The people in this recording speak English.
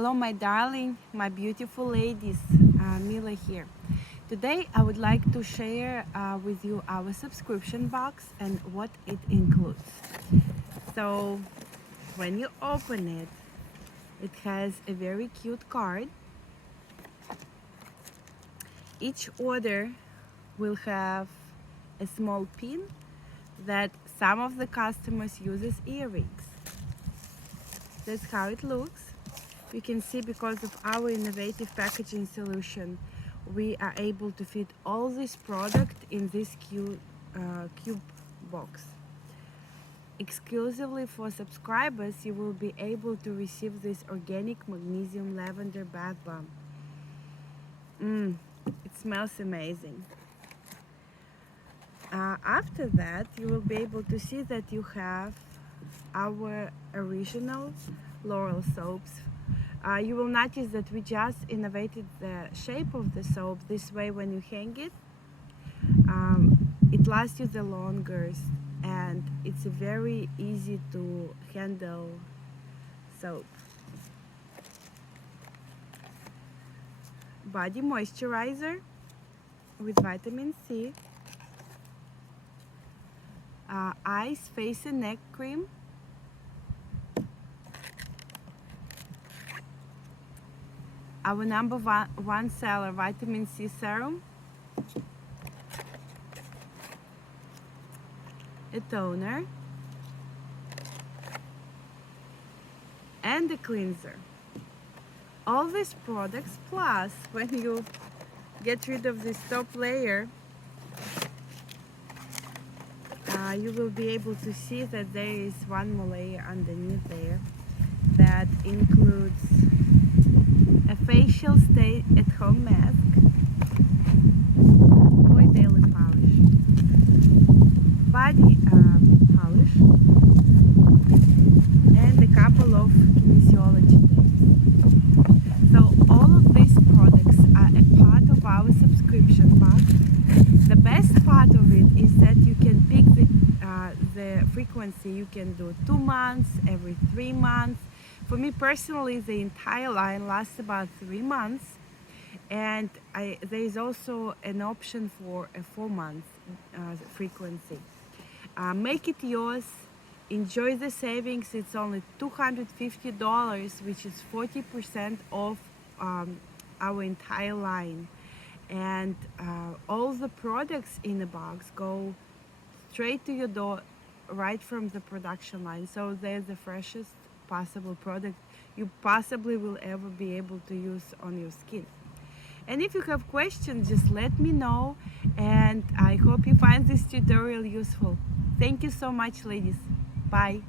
Hello my darling, my beautiful ladies, Mila here. Today I would like to share with you our subscription box and what it includes. So when you open it, it has a very cute card. Each order will have a small pin that some of the customers use as earrings. That's how it looks. You can see because of our innovative packaging solution, we are able to fit all this product in this cube box. Exclusively for subscribers, you will be able to receive this organic magnesium lavender bath bomb. It smells amazing. After that, you will be able to see that you have our original Laurel soaps. You will notice that we just innovated the shape of the soap. This way when you hang it, it lasts you the longest, and it's a very easy to handle soap. Body moisturizer with vitamin C. Eyes, face and neck cream. Our number one seller, vitamin C serum, a toner, and a cleanser. All these products, plus when you get rid of this top layer, you will be able to see that there is one more layer underneath there that includes a facial stay at home mask, or daily polish, body polish, and a couple of kinesiology days. So all of these products are a part of our subscription box. The best part of it is that you can pick the frequency. You can do 2 months, every 3 months. For me personally, the entire line lasts about 3 months, and there is also an option for a 4-month frequency. Make it yours. Enjoy the savings. It's only $250, which is 40% off our entire line. And all the products in the box go straight to your door right from the production line. So they're the freshest possible product you possibly will ever be able to use on your skin. And if you have questions, just let me know, and I hope you find this tutorial useful. Thank you so much, ladies. Bye.